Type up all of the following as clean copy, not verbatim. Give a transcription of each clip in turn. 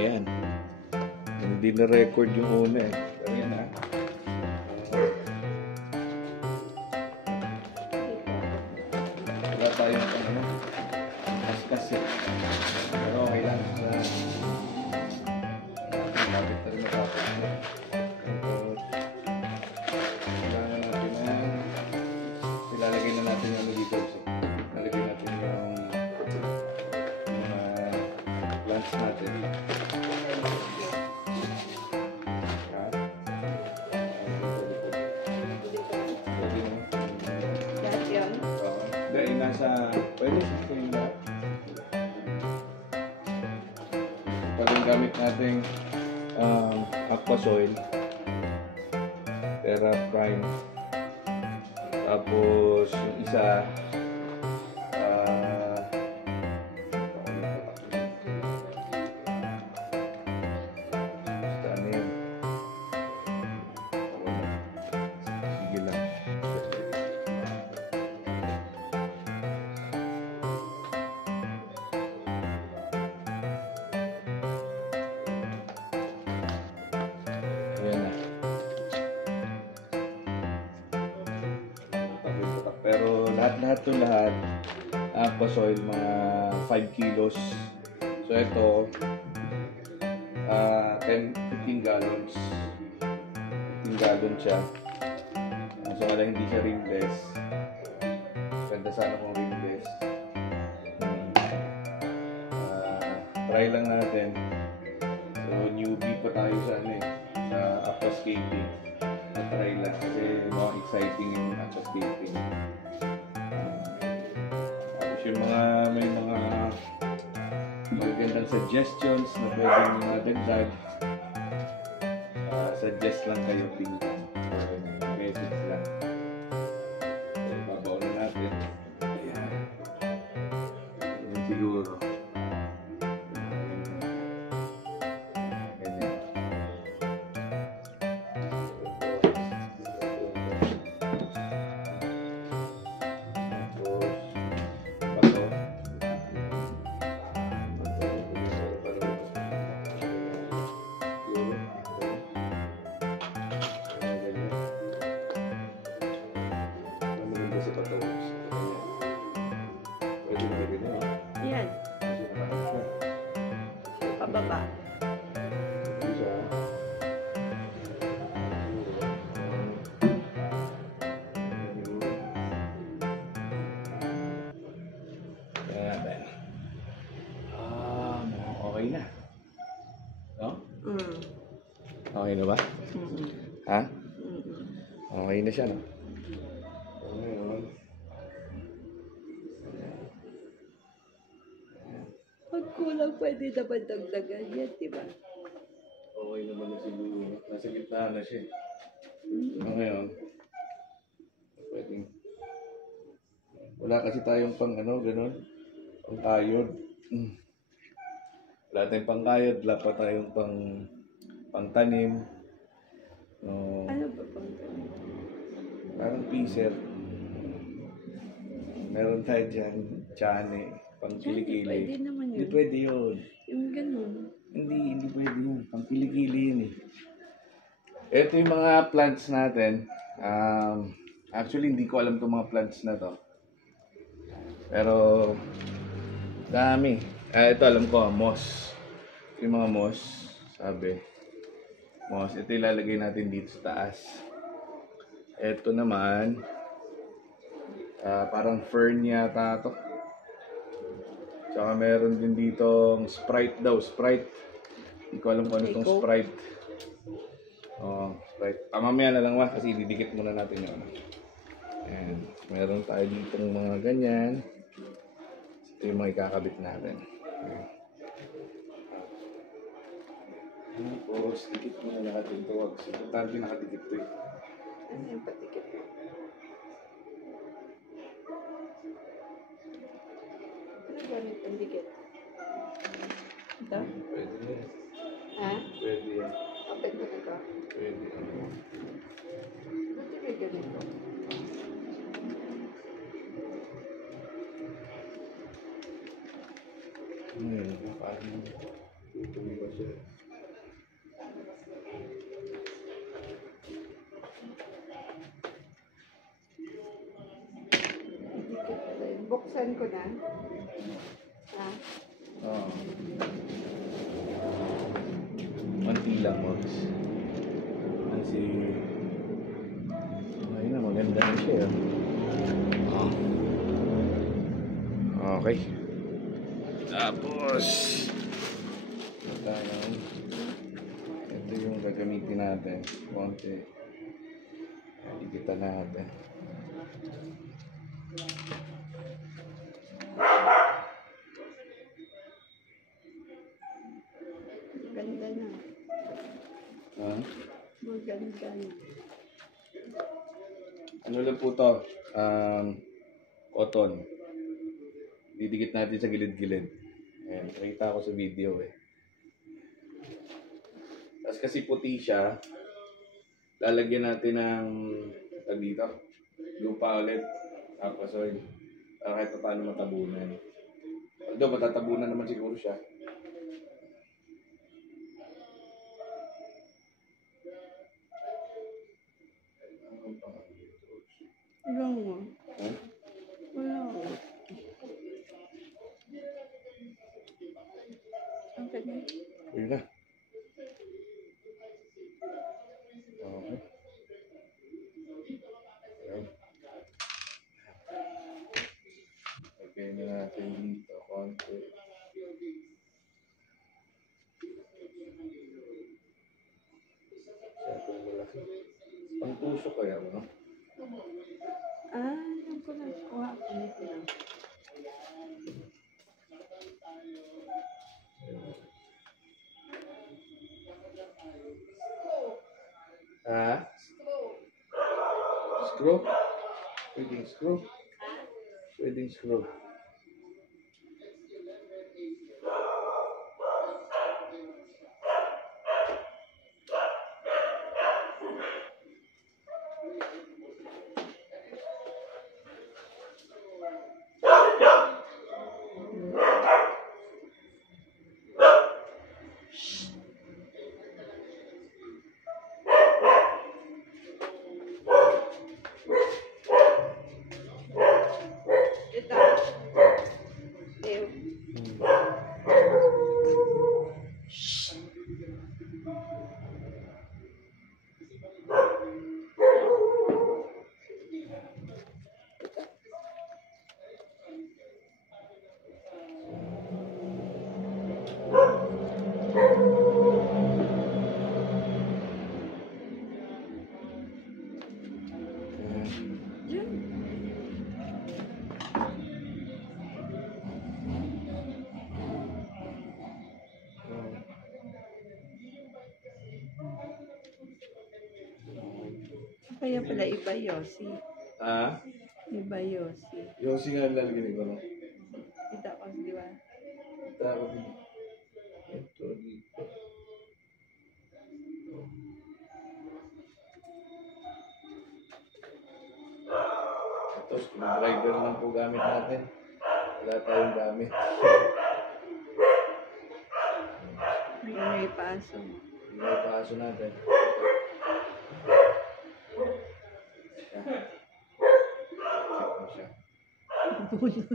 Ayan. Hindi na-record yung una eh. Ayan na. Wala tayong ano, kaskas eh. Pero okay lang. Lapit na rin matapos na. Kailangan natin na ilalagay na natin yung dito. Ilalagay natin yung mga plants natin. Pwede sa inyo. Pag yung gamit natin aqua soil, Terra Prime, tapos yung isa ano yun? Sige lang. Pero lahat aqua soil mga 5 kilos. So ito 15 gallons. 15 gallon siya. So wala, hindi siya rimless. Ganda sana kung rimless. Try lang natin. So newbie pa tayo sa ano eh, sa aquascaping. Try lang kasi mga exciting yung aquascaping. Tapos yung may mga magagandang suggestions na pwedeng dagdag, suggest lang kayo, tingnan. Message lang. So, babaw na natin. Ayan. Ayan siguro. Yan. Pababa. Okay na. No? Okay na ba? Ha? Okay na siya, no? Pag kulang, pwede naman dagdagan yan, di ba? Okay naman na siguro. Nasa gitna na siya. Ngayon, pwedeng... Wala kasi tayong pang ano, gano'n. Pangkayod. Wala tayong pangkayod. Wala pa tayong pangtanim. No, Ano ba pangtanim? parang piser. Meron tayo dyan. Tsane. Pang kilikili. Pwede naman yun. Hindi pwede yun. Yung ganun. Hindi pwede yun. Pang kilikili yun eh. Ito yung mga plants natin. Actually, hindi ko alam itong mga plants na to. Pero, dami. Ito alam ko, moss. Ito yung mga moss. Sabi. Moss. Ito ilalagay natin dito sa taas. Ito naman, parang fern yata ito. Tsaka meron din ditong Sprite daw. Sprite. Hindi ko alam kung ano itong Sprite. Sprite. Mamaya na lang kasi didikit muna natin yun. And meron tayo ditong mga ganyan. Ito yung mga ikakabit natin. Tapos, dikit muna natin ito. Importante nakadikit ito eh. Ano yung patikit? Ano gamit ang dikit? Ito? Pwede yan. Ha? Pwede yan. Kapit mo ito? Pwede. Buti may ganito. Parang tutuloy ba siya? Buksan ko na. Ha? Oo. Manti lang, Mox. Kasi... Ayun na, maganda na siya. Oh. Okay. Tapos... Ito yung gagamitin natin. Konti. Digitan natin. Ganda na. Ha? Maganda na. Ano lang po to? Cotton. Didikit natin sa gilid-gilid. Ayan, nakita ko sa video eh. Tapos kasi puti siya, lalagyan natin ng dito, lupa ulit, tapos oil, para kahit pa paano matabunan. Although matatabunan naman siguro siya. Wala nga. Huh? Wala nga. Ang kanya. Yun na. Okay. Ayan. Lagyan na natin dito konti. Siyempre malaki. Pang tusok kaya mo, no? Alam ko na. Kuha ko nito na. Ha? Screw? Pwedeng screw? Pwedeng screw. Ito. Ew. Diyan. Kaya pala iba Yossi. Ha? Iba Yossi. Yung singal lalagyan ko, no? Kita ko, di ba? Tawag dito. Ito dito. Ito, screwdriver lang po gamit natin. Wala tayong gamit. May paso. Yung may paso natin. Yan. Check mo siya.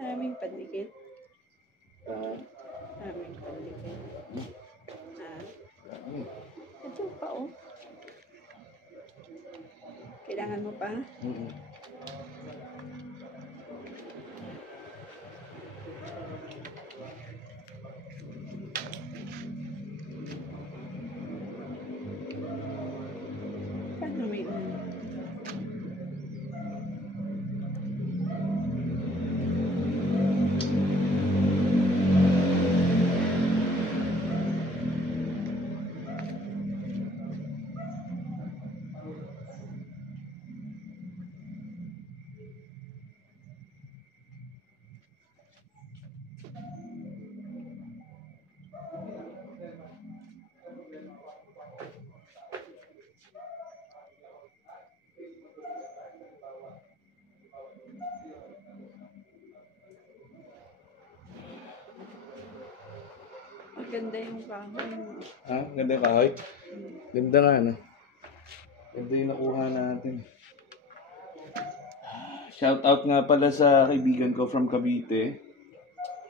Maraming pandikit. Ah, Maraming pandikit. Ha? ano? Ito pa, oh. Kailangan mo pa? Mm-mm. Paano may ano? Maganda yung kahoy mo. Ah, ganda yung kahoy. Ganda nga, no? Ganda yung nakuha natin. Shout out nga pala sa kaibigan ko from Cavite.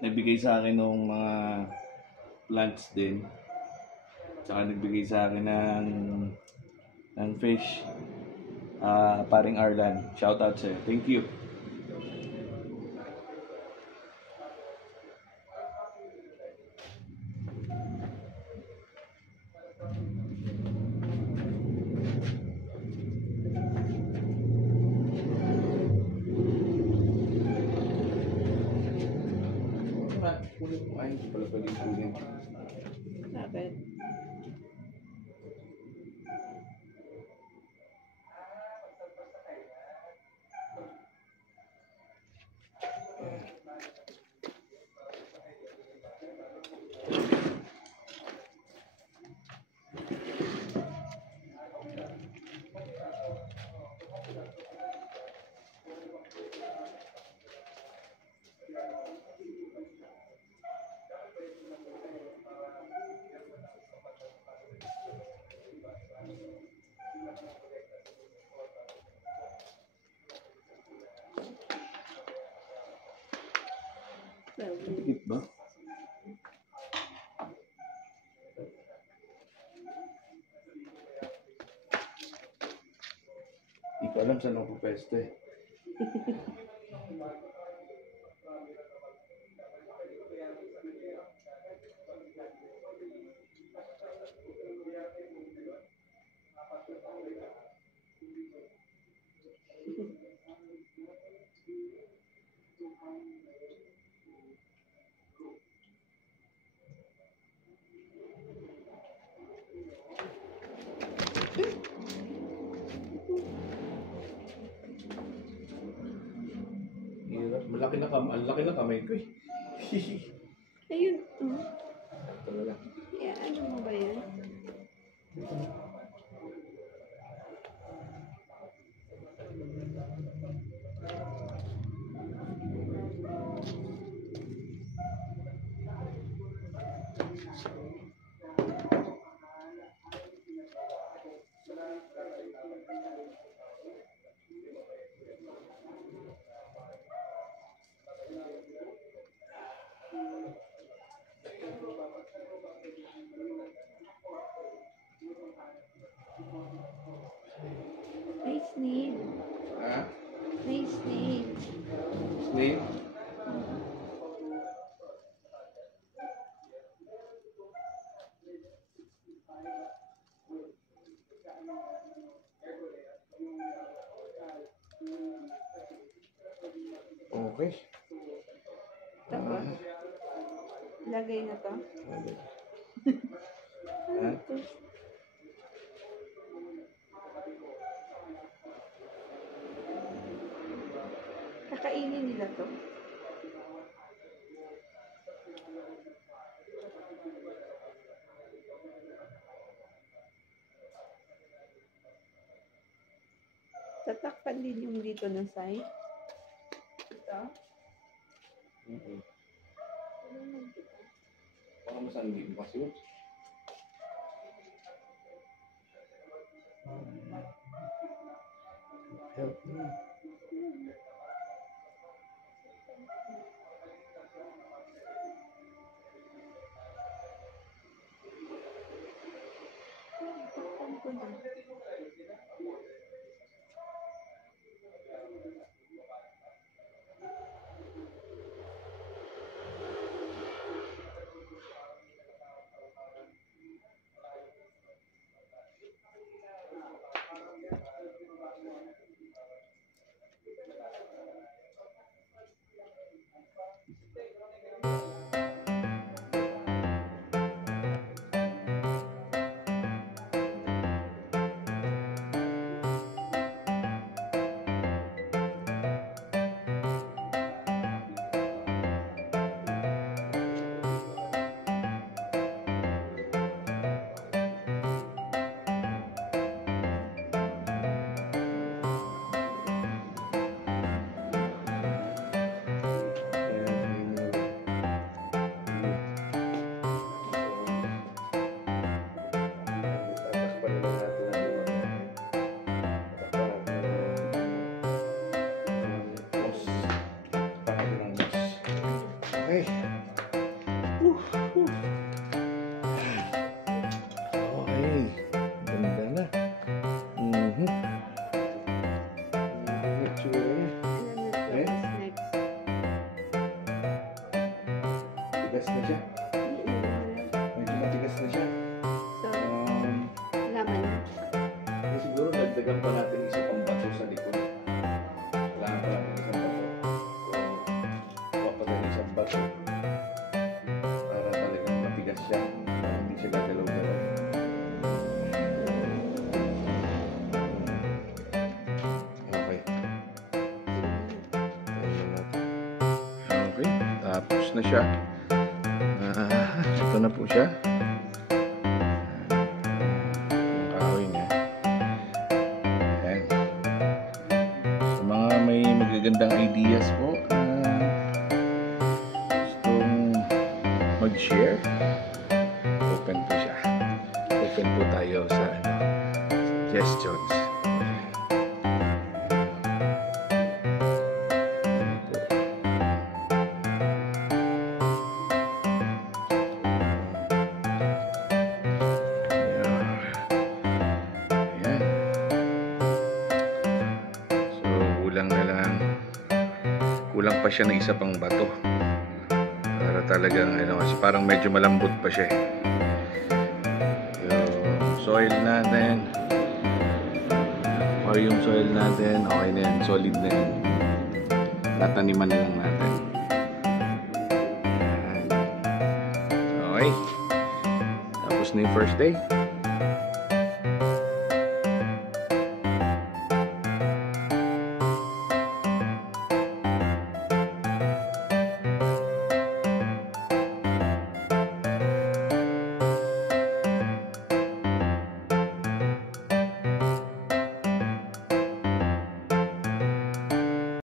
Nagbigay sa akin ng mga plants din. Tsaka nagbigay sa akin ng fish. Paring Arlan. Shout out sa'yo. Thank you. Kunin mo. Ay, pala yung kunin. Bakit? Tikit ba? Hindi ko alam saan ako pwesto eh. Hirap. Ang laki na kamay ko eh. Ayun. Oh. Talaga. Yeah, ano mo ba yan? Ay, snail. Ha? Ay, snail. Snake? Okay. Tapos, lagay na to. Ha? Kakainin nila to. Tatakpan din yung dito ng side. Ito. Baka masandi mo kasi yun. Help me. Takpan ko na. matigas na siya. Medyo matigas na siya. So, Um, laman. siguro dagdagan pa natin isa pang bato sa likod. Kailangan pa natin isang bato. So, kuha pa tayo isang bato. Para talagang matigas siya. Para hindi siya gagalaw-galaw. Okay. Okay, tapos na siya. Ito na po siya. Yung kahoy niya. Ayan. Sa mga may magagandang ideas po, gustong mag-share, open po siya. Open po tayo sa suggestions. Ayan. So, kulang pa siya ng isa pang bato. Para talagang, kasi parang medyo malambot pa siya eh. Yung soil natin, or yung soil natin, okay na yan, solid na yan. Tataniman na lang natin. Ayan. Okay. Tapos na yung first day.